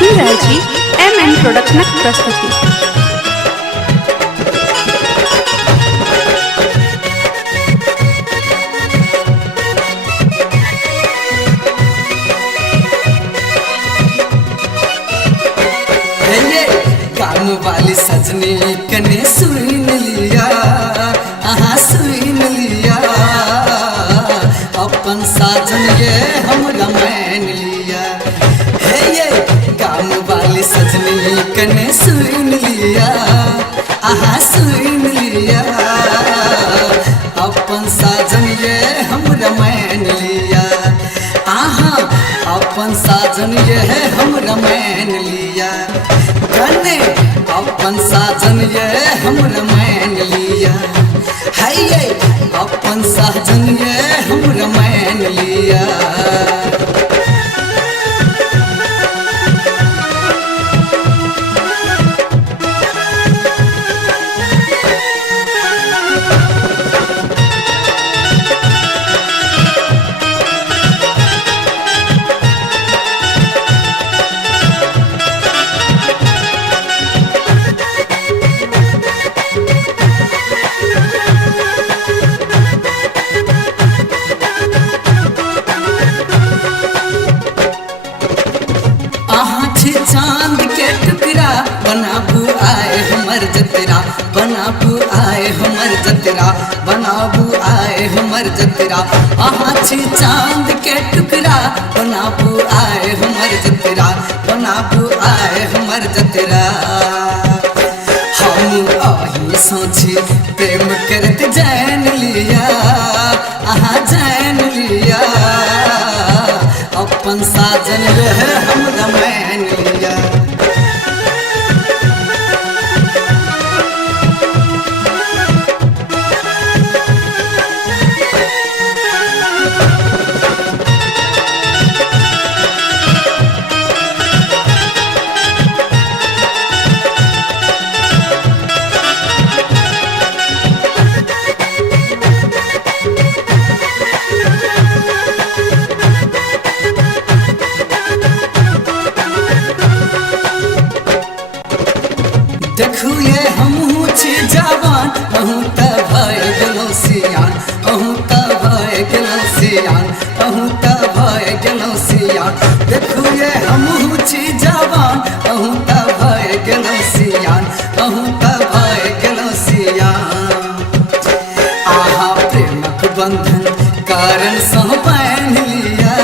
श्रीराजी M production प्रस्तुति। काम वाली सजनी कने सुन लिया, आहा सुन लिया, अपन साजन ये हमरा मान लिया। हे ये काम वाली सजनी कने सुन लिया, आहा सुन लिया, अपन साजन ये हमरा मान लिया। आहा अपन साजन ये हमरा मान लिया, कने अपन साजन ये हमरा मान लिया। है ये अपन साजन ये हमरा मान लिया। चांद के टुकड़ा बनाबू आए हमर जतरा, बनाबू आए हमर जतरा, बनाबू आए हमर जतरा। आहा छी चांद के टुकड़ा बनाबू आए हमर जतरा, बनाबू आए हमर जतरा। हम आही सोची प्रेम करत जान लिया, आहा जान लिया, अपन साजन रह हमरा मान लिया। देखू ये हमहू छी जवान, अहूँ त भय गेलौ सियान, अहूँ त भय गेलौ सियान, अहूँ त भय गेलौ सियान। देखू ये हमहू छी जवान, अहूँ त भय गेलौ सियान, अहूँ त भय गेलौ सियान। आहा प्रेमक बंधन कारण सँ बांध लिया,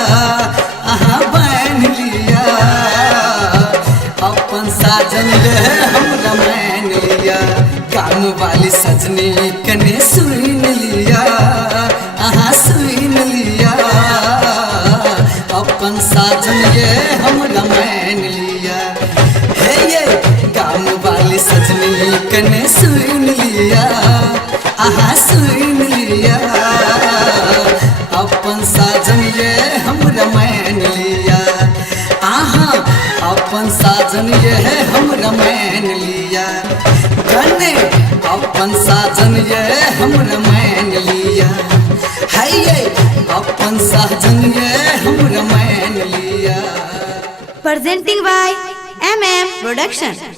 आहा बांध लिया, अपन साजन रह हमरा मान लिया। काम वाली सजनी कने सुन लिया, आहा सुन लिया, अपन साजन ये हमरा मान लिया। हे ये काम वाली सजनी कने सुन लिया, आहा सुन लिया, अपन साजन ये हमरा मान लिया। आहा अपन साजन ये हमरा मान लिया, कने अपन साजन ये हमरा मान लिया। है ये अपन साजन ये हमरा मान लिया। Presenting by MM Production।